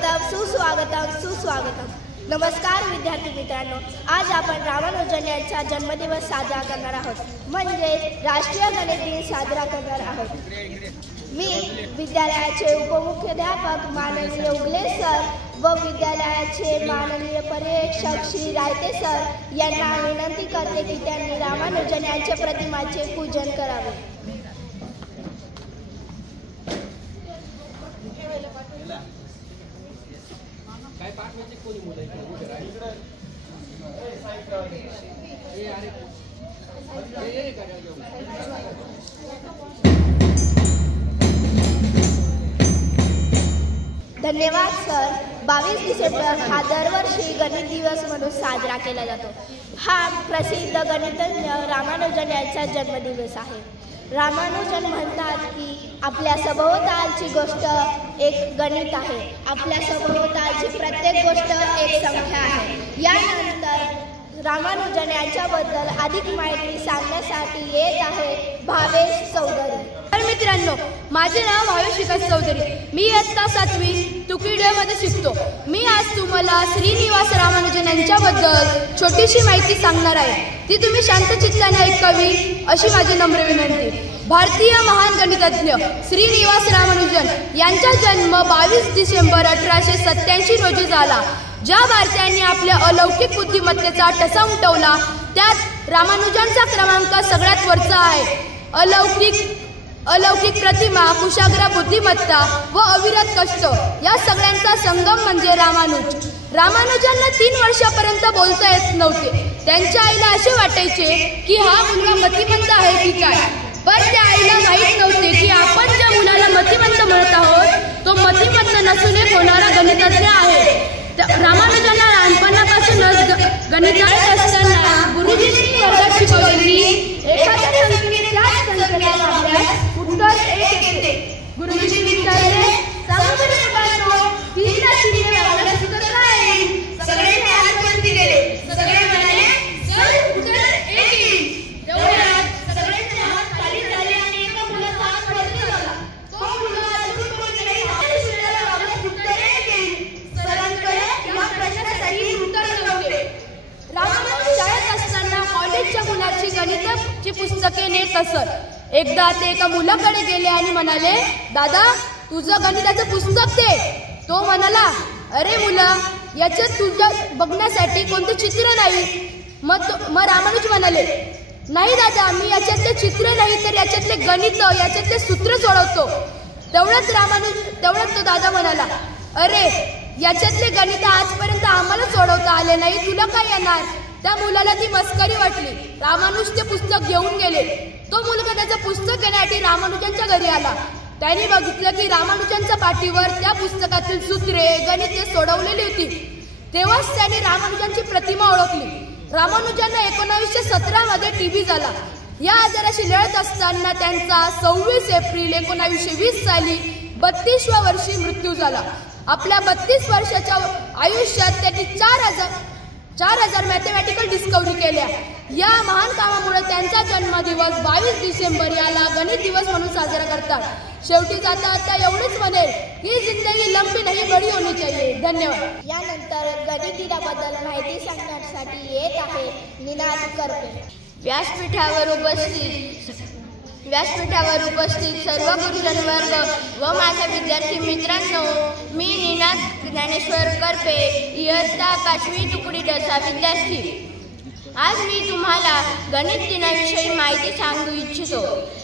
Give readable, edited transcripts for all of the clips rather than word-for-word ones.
स्वागतम सुस्वागतम सुस्वागतम। नमस्कार विद्यार्थी मित्रांनो, आज आपण रामानुजन यांचा जन्मदिवस साजरा करणार आहोत, म्हणजे राष्ट्रीय गणित दिन साजरा करणार आहोत। मी विद्यालयाचे उपमुख्याध्यापक माननीय उगले सर व विद्यालयाचे माननीय पर्यवेक्षक श्री रायते सर यांना विनंती करते की त्यांनी रामानुजन यांच्या प्रतिमाचे पूजन करावे। काय पाठवायचे कोणी मुलं धन्यवाद सर। 22 डिसेंबर हा दरवर्षी गणित दिवस म्हणून साजरा केला जातो। हा प्रसिद्ध गणितज्ञ रामानुजन यांचा जन्मदिवस आहे। रामानुजन म्हणतात की आपल्या सभोवतालची गोष्ट एक गणित आहे, आपल्या सभोवतालची प्रत्येक गोष्ट एक संख्या आहे। यानंतर रामानुजन यांच्याबद्दल अधिक माहिती सांगण्यासाठी येत आहे भावेश चौधरी। तर मित्रांनो, माझे नाव भावेश विकास चौधरी, मी इयत्ता 7वी तुकडीमध्ये शिकतो। मी आज तुम्हाला श्रीनिवास रामानुजन यांच्याबद्दल छोटीशी माहिती सांगणार आहे, ती तुम्ही शांत चित्ताने ऐकावी अशी माझी नम्र विनंती। भारतीय महान गणितज्ञ श्रीनिवास रामानुजन यांचा जन्म 22 डिसेंबर 1887 रोजी झाला। ज्या भारतीयांनी आपल्या अलौकिक बुद्धिमत्तेचा ठसा उमटवला त्यात रामानुजनचा क्रमांक सगळ्यात वरचा आहे। अलौकिक प्रतिमा, कुशाग्र बुद्धिमत्ता व अविरत कष्ट या सगळ्यांचा संगम म्हणजे रामानुजनला 3 वर्षापर्यंत बोलता येत नव्हते। त्यांच्या आईला असे वाटायचे की हा मुलगा मतिमंद आहे की काय, पण त्या आईला माहीत नव्हते की आपण ज्या मुलाला मतिमंद म्हणत आहोत तो मतिमंद नसून एक होणारा गणितज्ञ आहे। रामानुजनला लहानपणापासूनच गणितात असताना गुरुजींनी वर्गात शिकवलेली एखाद्या संख्येच्या संख्येचा अभ्यास उत्तर 1 येते। गुरुजी विचारले, सांगा बरं मुलांनो, 3 ला 3 ने वाढवल्यास उत्तर काय येईल? सगळ्यांनी हातवरती केले, सगळे म्हणाले सर उत्तर 1 येईल। तेवढ्यात सगळ्यांचे हात खाली झाले आणि एका मुलाचा हात वरती झाला। तो मुलगा अजून बोलले, शिवराला वाढवल्यास उत्तर 1 येईल। सरांकडे या प्रश्नासाठी उत्तर नव्हते। रामानुजन शाळेत असताना कॉलेजच्या मुलाची गणिताची पुस्तके नेत असत। एकदा ते एका मुलाकडे गेले आणि म्हणाले, दादा तुझं गणिताचं पुस्तक दे। तो म्हणाला, अरे मुला, याच्यात तुझ्या बघण्यासाठी कोणते चित्र नाही। मग रामानुज म्हणाले, नाही दादा, मी याच्यातले चित्र नाही तर याच्यातले गणित, याच्यातले सूत्र सोडवतो। तेवढ्यात तो दादा म्हणाला, अरे याच्यातले गणित आजपर्यंत आम्हाला सोडवता आले नाही, तुला काय येणार? त्या मुलाला ती मस्करी वाटली। रामानुज ते पुस्तक घेऊन गेले। तो मुलगा त्याचं पुस्तक घेण्यासाठी रामानुजनच्या घरी आला। त्याने बघितलं की रामानुजनच्या पाठीवर त्या पुस्तकातील सूत्रे, गणिते सोडवलेली होती। तेव्हाच त्याने रामानुजनची प्रतिमा ओळखली। रामानुजनला 1917 मध्ये टीबी झाला। या आजाराशी लढत असताना त्यांचा 26 एप्रिल 1920 साली 32व्या वर्षी मृत्यू झाला। आपल्या 32 वर्षाच्या आयुष्यात त्यांनी 4000 मॅथमॅटिकल डिस्कवरी केल्या। या महान कामामुळे त्यांचा जन्मदिवस 22 डिसेंबर याला गणित दिवस म्हणून साजरा करतात। शेवटी जाता आता एवढेच म्हणेल की जिंदगी लंबी नाही बडी होनी चाहिए। धन्यवाद। यानंतर गणित दिनाबद्दल माहिती सांगण्यासाठी येत आहे निनाद करपे। व्यासपीठावर उपस्थित सर्व गुरुजन वर्ग व माझ्या विद्यार्थी मित्रांनो, मी निनाद ज्ञानेश्वर करपे, इयत्ता 5वी तुकडी चा विद्यार्थी। आज मी तुम्हाला गणित दिनाविषयी माहिती सांगू इच्छितो।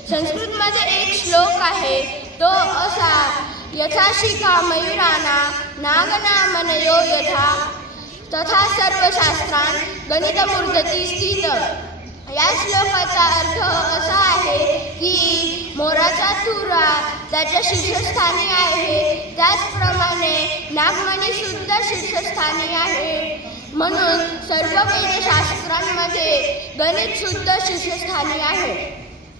संस्कृतमध्ये एक श्लोक आहे, तो असा, यथा शिखा मयुराना नागनामनयो यथा तथा सर्वशास्त्रान गणितमूर्धती स्थित। या श्लोकाचा अर्थ असा आहे की मोराचा तुरा त्याच्या शीर्षस्थानी आहे, त्याचप्रमाणे नागमणी सुद्धा शीर्षस्थानी आहे, म्हणून सर्व वेदशास्त्रांमध्ये गणित सुद्धा शीर्षस्थानी आहे।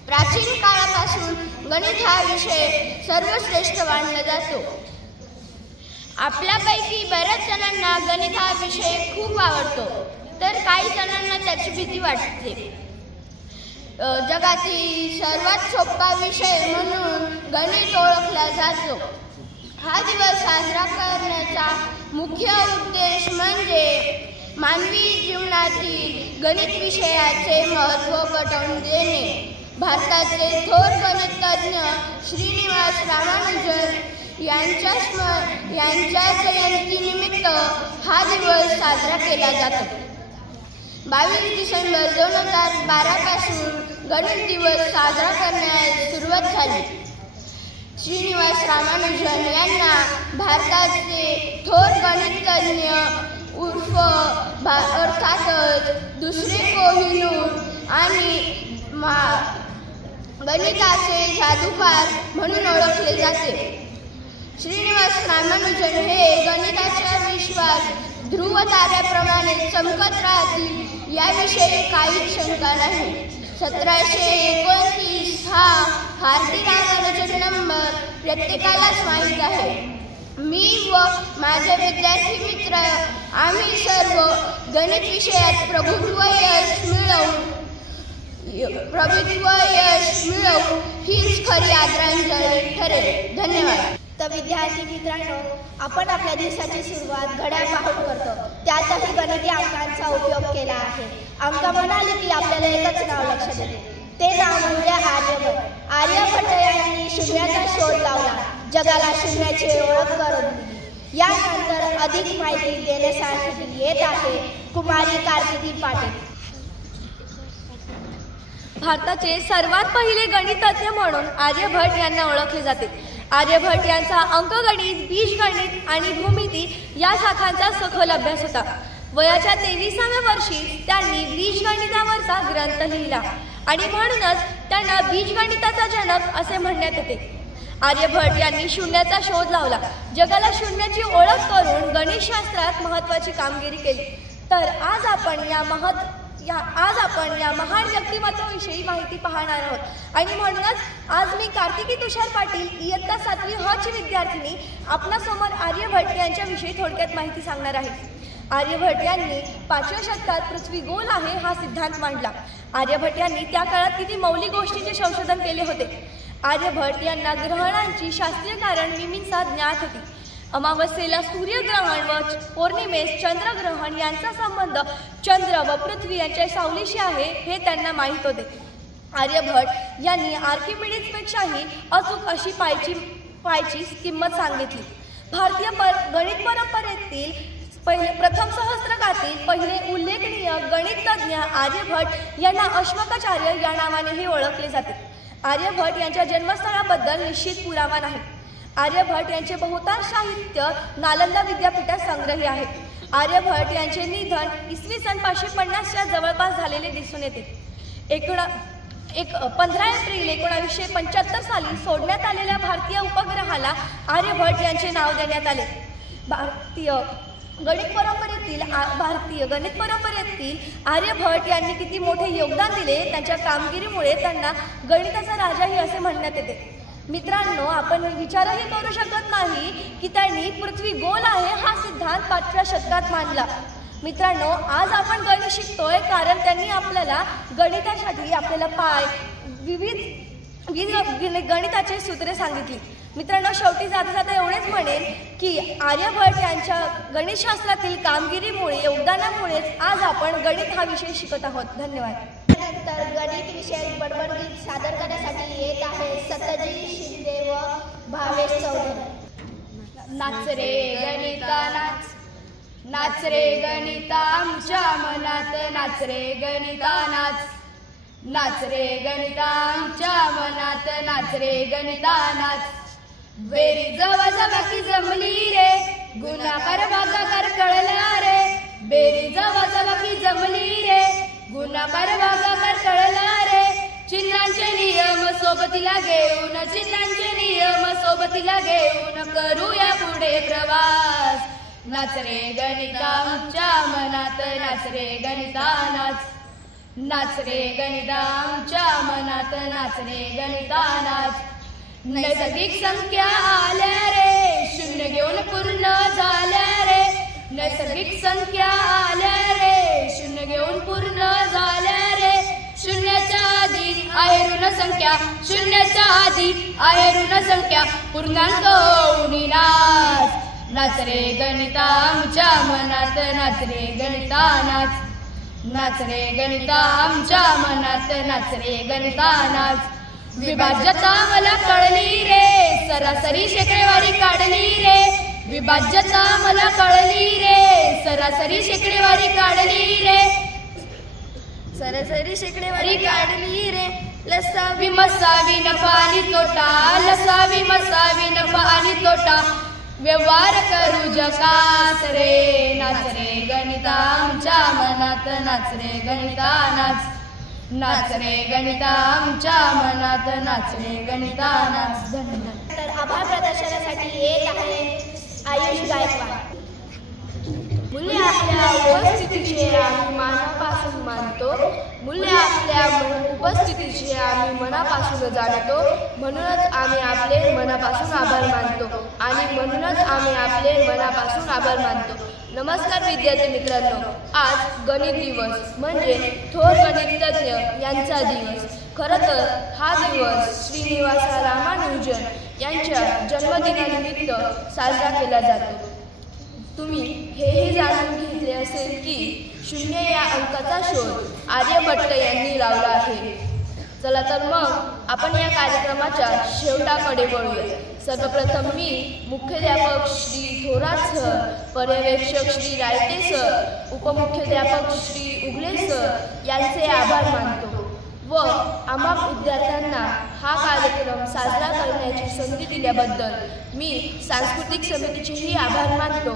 प्राचीन काळापासून गणित हा विषय सर्वश्रेष्ठ मानला जातो। आपल्यापैकी बऱ्याच जणांना गणित हा विषय खूप आवडतो, तर काही जणांना त्याची भीती वाटते। जगातील सर्वात सोपा विषय म्हणून गणित ओळखला जातो। हा दिवस साजरा करण्याचा मुख्य उद्देश म्हणजे मानवी जीवनातील गणित विषयाचे महत्त्व पटवून देणे. भारताचे थोर गणितज्ञ श्रीनिवास रामानुजन यांच्या जयंतीनिमित्त हा दिवस साजरा केला जातो. 22 डिसेंबर 2012 पासून गणित दिवस साजरा करण्यास सुरुवात झाली. श्रीनिवास रामानुजन यांना भारताचे थोर गणितज्ञ अर्थातच दुसरे कोहिनूर आणि गणिताचे जादूगार म्हणून ओळखले जाते. श्रीनिवास रामानुजन हे गणिताच्या विश्वात ध्रुव ताऱ्याप्रमाणे चमकत राहतील याविषयी काहीच शंका नाही. 1729 हा हार्डी रामानुजन नंबर प्रत्येकालाच माहीत आहे. मी व माझे विद्यार्थी मित्र आम्ही सर्व गणित विषयात प्रभुत्व यश मिळवू हीच खरी आदरांजली ठरेल. धन्यवाद. तर विद्यार्थी मित्रांनो, आपण आपल्या दिवसाची सुरुवात घड्याळ पाहून करतो. त्यातही गणिती अंकांचा उपयोग केला आहे. अंक म्हणाले की आपल्याला एकच नाव लक्षात येते, ते नाव म्हणजे आर्यभट्ट. आर्यभट्ट यांनी शून्याचा शोध लावला, जगाला शून्याची ओळख करून दिली. यानंतर अधिक माहिती देण्यासाठी येत आहे कुमारी कार्तिकी पाटील. भारताचे सर्वात पहिले गणितज्ञ म्हणून आर्यभट्ट यांना ओळखले जाते. आर्यभट्ट यांचा अंकगणित, बीजगणित आणि भूमिती या शाखांचा सखोल अभ्यास होता. वयाच्या 23व्या वर्षी त्यांनी बीजगणितावरचा ग्रंथ लिहिला आणि म्हणूनच त्यांना बीजगणिताचा जनक असे म्हणण्यात येते. आर्यभट्ट यांनी शून्याचा शोध लावला, जगाला शून्याची ओळख करून गणितशास्त्रात महत्त्वाची कामगिरी केली. तर आज आपण या महान व्यक्तिमत्वाविषयी माहिती पाहणार आहोत आणि म्हणूनच आज मी कार्तिकी तुषार पाटील इयत्ता 7वी ह ची विद्यार्थिनी आपणासमोर आर्यभट्ट यांच्याविषयी थोडक्यात माहिती सांगणार आहे. आर्यभट्ट यांनी 5व्या शतकात पृथ्वी गोल आहे हा सिद्धांत मांडला. आर्यभट्ट यांनी त्या काळात किती मौलिक गोष्टींचे संशोधन केले होते. आर्यभट्ट यांना ग्रहणांची शास्त्रीय कारण मिमींचा ज्ञात होती. अमावस्येला सूर्यग्रहण व पौर्णिमेस चंद्रग्रहण यांचा संबंध चंद्र व पृथ्वी यांच्या सावलीशी आहे हे त्यांना माहीत होते. आर्यभट्ट यांनी आर्किमिडीजपेक्षाही अचूक अशी पायची किंमत सांगितली. भारतीय गणित परंपरेतील प्रथम सहस्त्रकातील पहिले उल्लेखनीय गणितज्ञ आर्यभट्ट यांना अश्वकाचार्य या नावानेही ओळखले जाते. आर्यभट्ट यांच्या जन्मस्थळाबद्दल निश्चित पुरावा नाही. आर्यभट्ट यांचे बहुतांश साहित्य नालंदा विद्यापीठात संग्रही आहे. आर्यभट्ट यांचे निधन इसवी सन 550च्या जवळपास झालेले दिसून येते. 15 एप्रिल 1975 साली सोडण्यात आलेल्या भारतीय उपग्रहाला आर्यभट्ट यांचे नाव देण्यात आले. भारतीय गणित परंपरेतील आर्यभट्ट यांनी किती मोठे योगदान दिले, त्यांच्या कामगिरीमुळे त्यांना गणिताचा राजाही असे म्हणण्यात येते. मित्रांनो, आपण विचारही करू शकत नाही की त्यांनी पृथ्वी गोल आहे हा सिद्धांत 5व्या शतकात मांडला. मित्रांनो, आज आपण गणित शिकतोय कारण त्यांनी आपल्याला गणितासाठी विविध गणिताचे सूत्रे सांगितली. मित्रांनो, शेवटी जाता एवढेच म्हणेन की आर्यभट्ट यांच्या गणितशास्त्रातील कामगिरीमुळे, योगदानामुळेच आज आपण गणित हा विषय शिकत आहोत. धन्यवाद. त्यानंतर गणित विषयक बडबड गीत सादर करण्यासाठी येत आहे सत्यजित शिंदे व भावेश चौधरी. नाच रे गणिता नाच, नाच रे गणिता आमच्या मनात, नाच रे गणिता नाच, नाच रे गणिता आमच्या मनात, नाच रे गणिता नाच. बेरीज वजाबाकी जमली रे, गुणाकार भागाकार कळला रे. बेरीज वजाबाकी जमली रे, गुणाकार भागाकार कळला रे. चिन्हांचे नियम सोबतीला घेऊन, चिन्हांचे नियम सोबतीला घेऊन करूया पुढे प्रवास. नाच रे गणिता आमच्या मनात, नाच रे गणिता नाच, नाच रे गणिता आमच्या मनात, नाच रे गणिता नाच. नैसर्गिक संख्या आल्या रे, शून्य घेऊन पूर्ण झाल्या रे. नैसर्गिक संख्या आल्या रे, शून्य घेऊन पूर्ण झाल्या रे. शून्याच्या आधी आहे ऋण संख्या, शून्याच्या आधी आहे ऋण संख्या, पूर्णांक होऊन नाच. नाच रे गणिता आमच्या मनात, नाच रे गणिता नाच, नाच रे गणिता आमच्या मनात, नाच रे गणिता नाच. विभाज्यता मला कळली रे, सरासरी शेकडेवारी काढली रे, विभाज्यता मला कळली रे, सरासरी शेकडेवारी काढली रे, सरासरी शेकडेवारी काढली रे. लसावी मसावी नफा आणि तोटा, लसावी मसावी नफा आणि तोटा, व्यवहार करू जकास रे. नाच रे गणिता आमच्या मनात, नाच रे गणिता नाच, नाच रे गणिता आमच्या मनात, नाच रे गणिता नाच. धन्यवाद. तर आभार प्रदर्शनासाठी येत आहे आयुष गायकवाड. मूल्य आपल्या उपस्थितीचे आम्ही मनापासून मानतो, मूल्य आपल्या उपस्थितीचे आम्ही मनापासून जाणतो, म्हणूनच आम्ही आपले मनापासून आभार मानतो आणि म्हणूनच आम्ही आपले मनापासून आभार मानतो. नमस्कार विद्यार्थी मित्रांनो, आज गणित दिवस म्हणजे थोर गणितज्ञ यांचा दिवस. खरं तर हा दिवस श्रीनिवास रामानुजन यांच्या जन्मदिनानिमित्त साजरा केला जातो. तुम्ही हेही जाणून घेतले असेल की 0 या अंकाचा शोध आर्यभट्ट यांनी लावला आहे. चला तर मग आपण या कार्यक्रमाच्या शेवटाकडे वळूया. सर्वप्रथम मी मुख्याध्यापक श्री थोरात सर, पर्यवेक्षक श्री रायते सर, उपमुख्याध्यापक श्री उगले सर यांचे आभार मानतो व आम्हा विद्यार्थ्यांना हा कार्यक्रम साजरा करण्याची संधी दिल्याबद्दल मी सांस्कृतिक समितीचेही आभार मानतो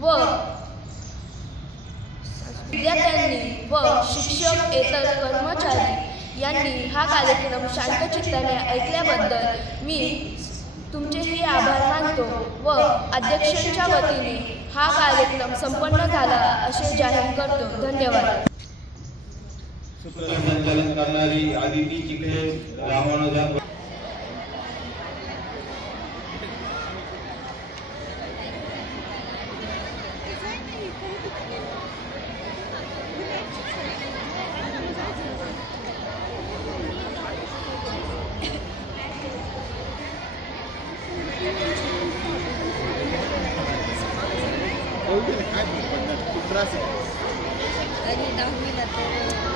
व विद्यार्थ्यांनी व शिक्षक इतर कर्मचारी यांनी हा कार्यक्रम शांतचित्ताने ऐकल्याबद्दल मी तुमचेही आभार मानतो व अध्यक्षांच्या वतीने हा कार्यक्रम संपन्न झाला असे जाहीर करतो. धन्यवाद. सूत्रसंचालन करणारी आदिती चिखले, रामानुजन. आणि 10वीला तर